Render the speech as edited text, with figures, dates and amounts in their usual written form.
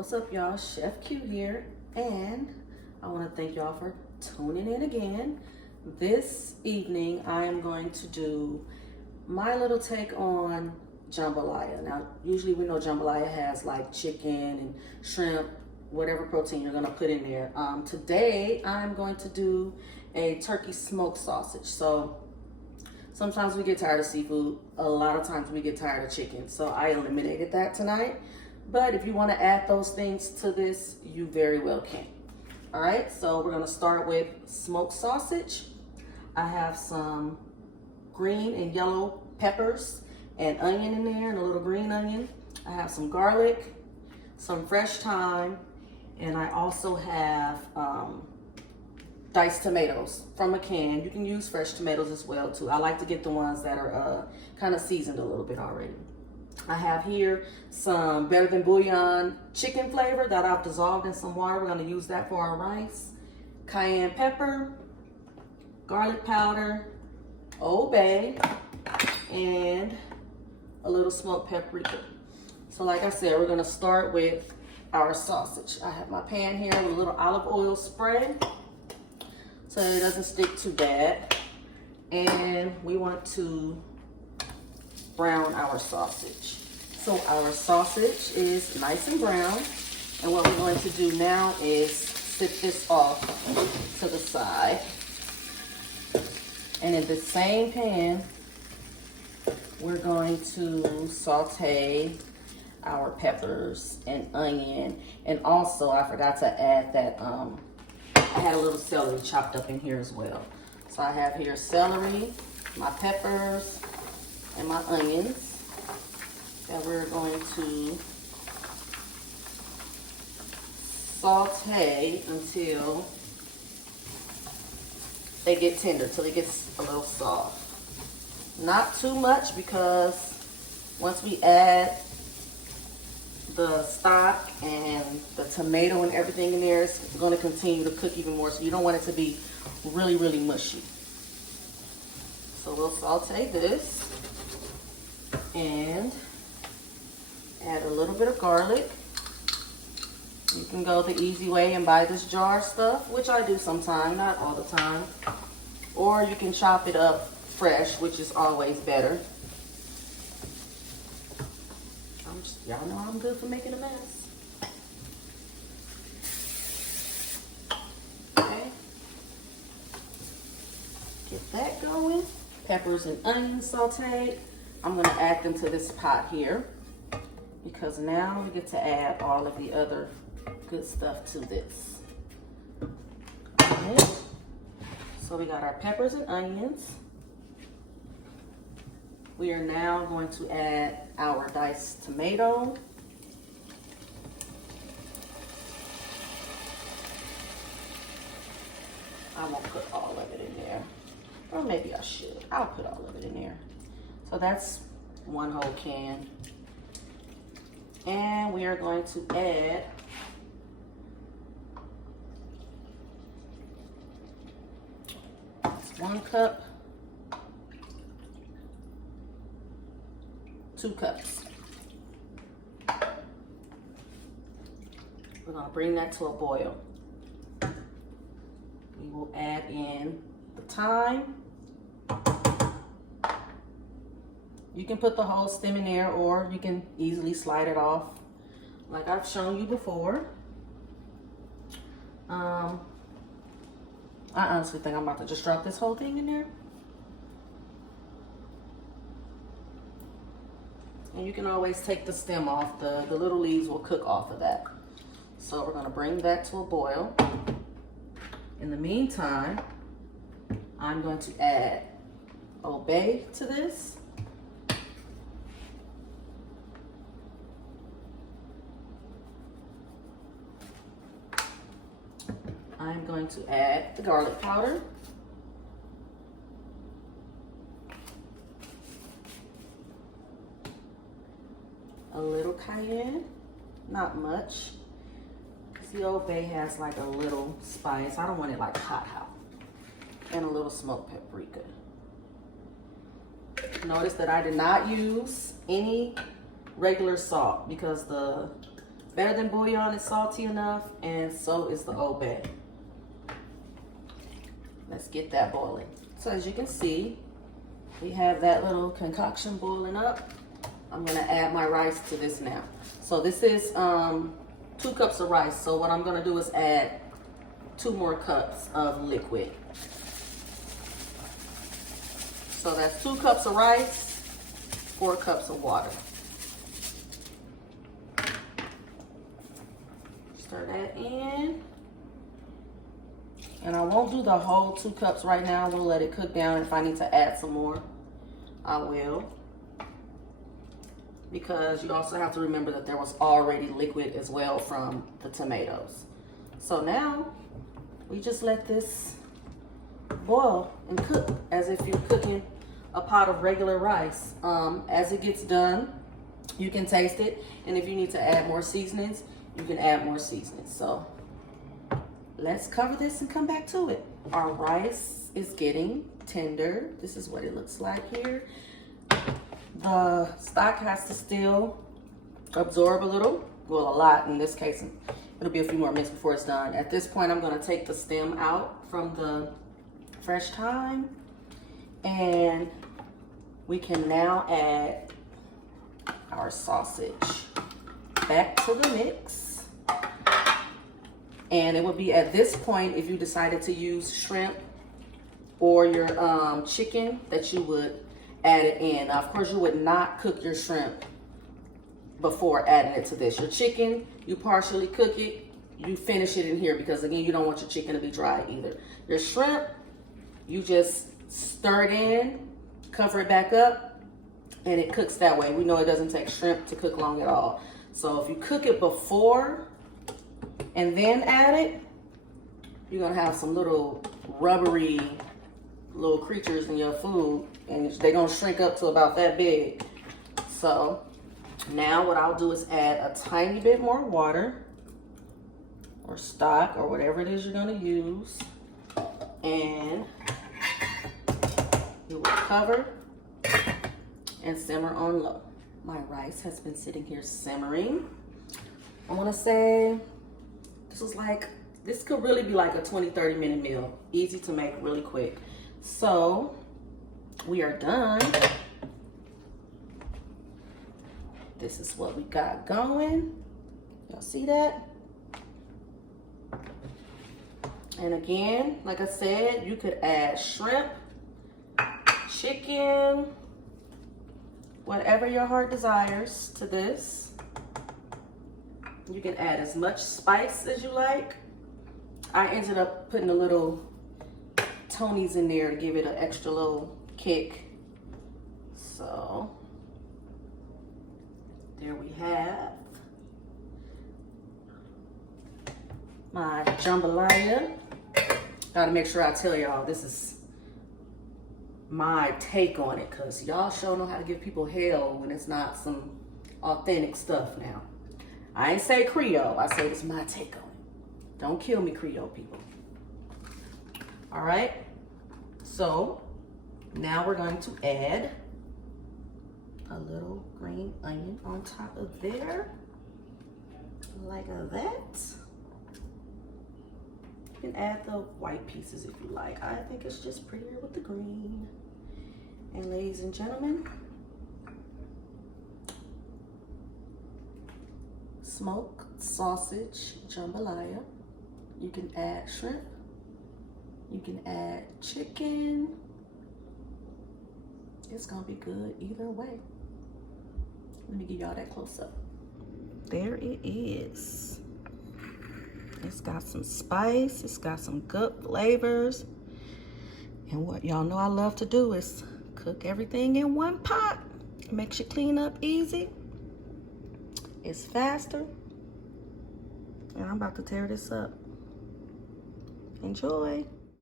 What's up, y'all? Chef Q here, and I want to thank y'all for tuning in again. This evening, I am going to do my little take on jambalaya. Now, usually we know jambalaya has like chicken and shrimp, whatever protein you're going to put in there. Today, I'm going to do a turkey smoked sausage. So sometimes we get tired of seafood. A lot of times we get tired of chicken. So I eliminated that tonight. But if you want to add those things to this, you very well can. All right, so we're going to start with smoked sausage. I have some green and yellow peppers and onion in there, and a little green onion. I have some garlic, some fresh thyme, and I also have diced tomatoes from a can. You can use fresh tomatoes as well too. I like to get the ones that are kind of seasoned a little bit already. I have here some Better Than Bouillon chicken flavor that I've dissolved in some water. We're going to use that for our rice. Cayenne pepper, garlic powder, Old Bay, and a little smoked paprika. So like I said, we're going to start with our sausage. I have my pan here with a little olive oil spray so it doesn't stick too bad. And we want to brown our sausage. So our sausage is nice and brown, and what we're going to do now is sit this off to the side. And in the same pan, we're going to saute our peppers and onion. And also, I forgot to add that I had a little celery chopped up in here as well. So I have here celery, my peppers, and my onions that we're going to saute until they get tender, till it gets a little soft. Not too much, because once we add the stock and the tomato and everything in there, it's going to continue to cook even more, so you don't want it to be really, really mushy. So we'll saute this and add a little bit of garlic. You can go the easy way and buy this jar stuff, which I do sometimes, not all the time. Or you can chop it up fresh, which is always better. Y'all know I'm good for making a mess. Okay. Get that going. Peppers and onions sauteed. I'm going to add them to this pot here, because now we get to add all of the other good stuff to this. Okay. So we got our peppers and onions. We are now going to add our diced tomato. I won't put all of it in there, or maybe I should. I'll put all of it in there. So that's one whole can. And we are going to add one cup, 2 cups. We're going to bring that to a boil. We will add in the thyme. You can put the whole stem in there, or you can easily slide it off like I've shown you before. I honestly think I'm about to just drop this whole thing in there. And you can always take the stem off. The little leaves will cook off of that. So we're going to bring that to a boil. In the meantime, I'm going to add Old Bay to this. I'm going to add the garlic powder. A little cayenne, not much. The Old Bay has like a little spice. I don't want it like hot. And a little smoked paprika. Notice that I did not use any regular salt, because the better than bouillon. It's salty enough, and so is the Old Bay. Let's get that boiling. So as you can see, we have that little concoction boiling up. I'm gonna add my rice to this now. So this is 2 cups of rice. So what I'm gonna do is add 2 more cups of liquid. So that's 2 cups of rice, 4 cups of water. Stir that in. And I won't do the whole 2 cups right now. We'll let it cook down. If I need to add some more, I will. Because you also have to remember that there was already liquid as well from the tomatoes. So now we just let this boil and cook as if you're cooking a pot of regular rice. As it gets done, you can taste it. And if you need to add more seasonings, you can add more seasonings. So let's cover this and come back to it. Our rice is getting tender. This is what it looks like here. The stock has to still absorb a little, well, a lot in this case. It'll be a few more minutes before it's done. At this point, I'm gonna take the stem out from the fresh thyme, and we can now add our sausage back to the mix. And it would be at this point, if you decided to use shrimp or your chicken, that you would add it in. Now, of course, you would not cook your shrimp before adding it to this. Your chicken, you partially cook it, you finish it in here, because again, you don't want your chicken to be dry either. Your shrimp, you just stir it in, cover it back up, and it cooks that way. We know it doesn't take shrimp to cook long at all. So if you cook it before and then add it, you're gonna have some little rubbery little creatures in your food, and they're gonna shrink up to about that big. So now what I'll do is add a tiny bit more water or stock or whatever it is you're gonna use, and you will cover and simmer on low. My rice has been sitting here simmering. I wanna say this could really be like a 20-30 minute meal. Easy to make, really quick. So we are done. This is what we got going. Y'all see that? And again, like I said, you could add shrimp, chicken, whatever your heart desires to this. You can add as much spice as you like. I ended up putting a little Tony's in there to give it an extra little kick. So there we have my jambalaya. Gotta make sure I tell y'all this is my take on it, because y'all sure know how to give people hell when it's not some authentic stuff now. I ain't say Creole, I say it's my take on it. Don't kill me, Creole people. All right, so now we're going to add a little green onion on top of there, like that. You can add the white pieces if you like. I think it's just prettier with the green. And ladies and gentlemen, smoked sausage jambalaya. You can add shrimp. You can add chicken. It's gonna be good either way. Let me give y'all that close up. There it is. It's got some spice. It's got some good flavors. And what y'all know I love to do is cook everything in one pot. It makes you clean up easy. It's faster. And I'm about to tear this up. Enjoy.